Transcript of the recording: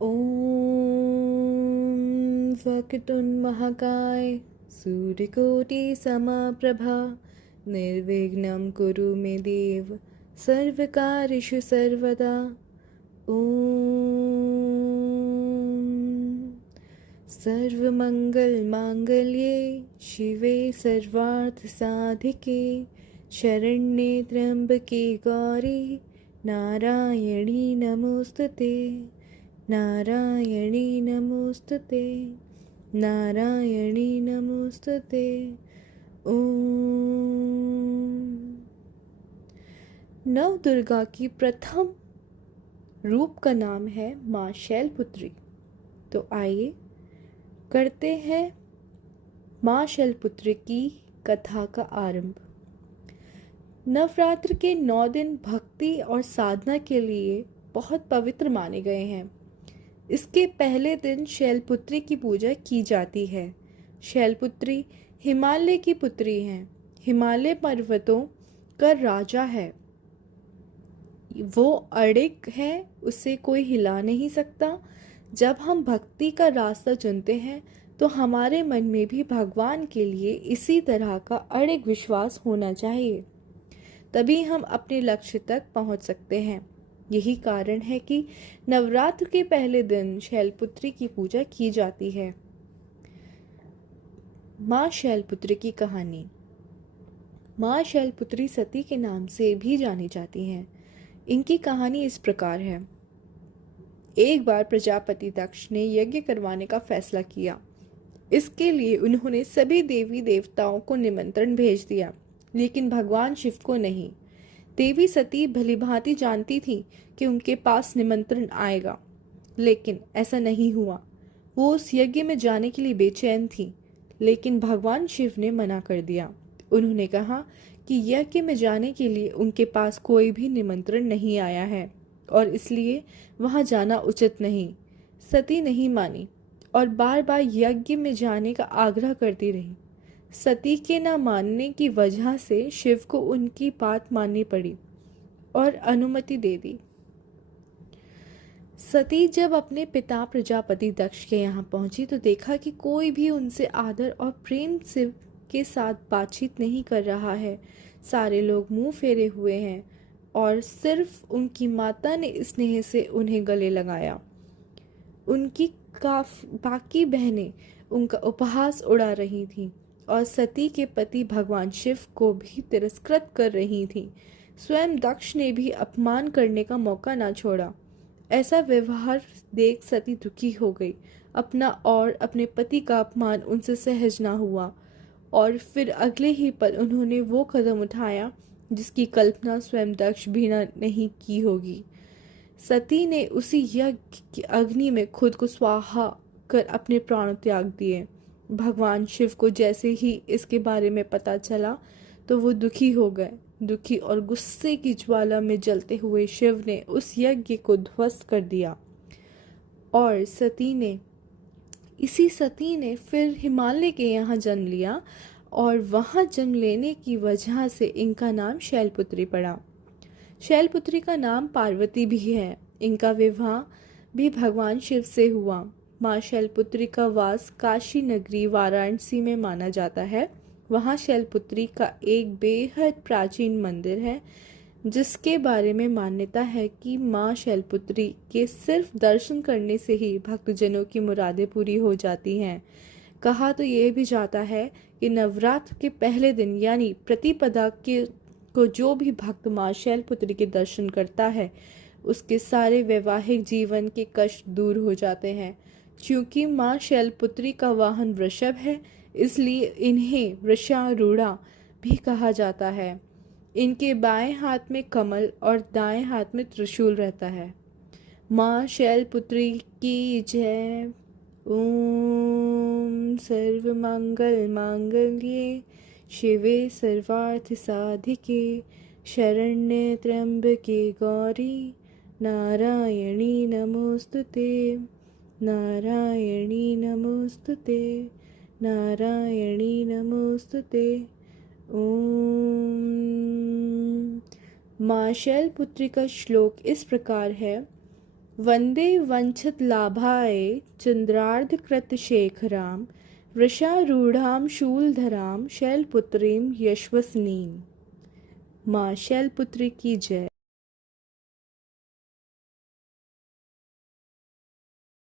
ॐ वक्रतुण्डमहाकाय सूर्यकोटिसमप्रभा निर्विघ्नं कुरु मे देव सर्वकार्येषु सर्वदा। ॐ सर्वमङ्गलमाङ्गल्ये शिवे सर्वार्थसाधिके शरण्ये त्र्यम्बके गौरी नारायणी नमोस्तुते। नारायणी नमोस्तुते। नारायणी नमोस्तुते। ओम। नव दुर्गा की प्रथम रूप का नाम है माँ शैलपुत्री। तो आइए करते हैं माँ शैलपुत्री की कथा का आरंभ। नवरात्र के 9 दिन भक्ति और साधना के लिए बहुत पवित्र माने गए हैं। इसके पहले दिन शैलपुत्री की पूजा की जाती है। शैलपुत्री हिमालय की पुत्री हैं। हिमालय पर्वतों का राजा है। वो अड़िग है, उसे कोई हिला नहीं सकता। जब हम भक्ति का रास्ता चुनते हैं तो हमारे मन में भी भगवान के लिए इसी तरह का अड़िग विश्वास होना चाहिए, तभी हम अपने लक्ष्य तक पहुंच सकते हैं। यही कारण है कि नवरात्र के पहले दिन शैलपुत्री की पूजा की जाती है। माँ शैलपुत्री की कहानी। माँ शैलपुत्री सती के नाम से भी जानी जाती हैं। इनकी कहानी इस प्रकार है। एक बार प्रजापति दक्ष ने यज्ञ करवाने का फैसला किया। इसके लिए उन्होंने सभी देवी देवताओं को निमंत्रण भेज दिया, लेकिन भगवान शिव को नहीं। देवी सती भलीभांति जानती थी कि उनके पास निमंत्रण आएगा, लेकिन ऐसा नहीं हुआ। वो उस यज्ञ में जाने के लिए बेचैन थी, लेकिन भगवान शिव ने मना कर दिया। उन्होंने कहा कि यज्ञ में जाने के लिए उनके पास कोई भी निमंत्रण नहीं आया है और इसलिए वहां जाना उचित नहीं। सती नहीं मानी और बार बार यज्ञ में जाने का आग्रह करती रही। सती के न मानने की वजह से शिव को उनकी बात माननी पड़ी और अनुमति दे दी। सती जब अपने पिता प्रजापति दक्ष के यहाँ पहुंची तो देखा कि कोई भी उनसे आदर और प्रेम से के साथ बातचीत नहीं कर रहा है। सारे लोग मुंह फेरे हुए हैं और सिर्फ उनकी माता ने स्नेह से उन्हें गले लगाया। उनकी बाकी बहनें उनका उपहास उड़ा रही थीं और सती के पति भगवान शिव को भी तिरस्कृत कर रही थीं। स्वयं दक्ष ने भी अपमान करने का मौका ना छोड़ा। ऐसा व्यवहार देख सती दुखी हो गई। अपना और अपने पति का अपमान उनसे सहज ना हुआ और फिर अगले ही पल उन्होंने वो कदम उठाया जिसकी कल्पना स्वयं दक्ष भी नहीं की होगी। सती ने उसी यज्ञ की अग्नि में खुद को स्वाहा कर अपने प्राण त्याग दिए। भगवान शिव को जैसे ही इसके बारे में पता चला तो वो दुखी हो गए। दुखी और गुस्से की ज्वाला में जलते हुए शिव ने उस यज्ञ को ध्वस्त कर दिया और सती ने फिर हिमालय के यहाँ जन्म लिया और वहाँ जन्म लेने की वजह से इनका नाम शैलपुत्री पड़ा। शैलपुत्री का नाम पार्वती भी है। इनका विवाह भी भगवान शिव से हुआ। माँ शैलपुत्री का वास काशी नगरी वाराणसी में माना जाता है। वहाँ शैलपुत्री का एक बेहद प्राचीन मंदिर है, जिसके बारे में मान्यता है कि माँ शैलपुत्री के सिर्फ दर्शन करने से ही भक्तजनों की मुरादें पूरी हो जाती हैं। कहा तो यह भी जाता है कि नवरात्र के पहले दिन यानी प्रतिपदा को जो भी भक्त माँ शैलपुत्री के दर्शन करता है, उसके सारे वैवाहिक जीवन के कष्ट दूर हो जाते हैं। क्योंकि माँ शैलपुत्री का वाहन वृषभ है, इसलिए इन्हें वृषारूढ़ा भी कहा जाता है। इनके बाएं हाथ में कमल और दाएं हाथ में त्रिशूल रहता है। माँ शैलपुत्री की जय। ओम सर्वमंगल मांगल्ये शिवे सर्वार्थ साधिके शरण्ये त्र्यंबके गौरी नारायणी नमोस्तुते। नारायणी नमोस्तुते। नारायणी नमोस्तुते। ओम। माँ शैलपुत्री का श्लोक इस प्रकार है। वंदे वंचित लाभाय चंद्रार्धकृत शेखराम वृषारूढ़ां शूलधरां शैलपुत्रीं यशस्विनीं। माँ शैलपुत्री की जय।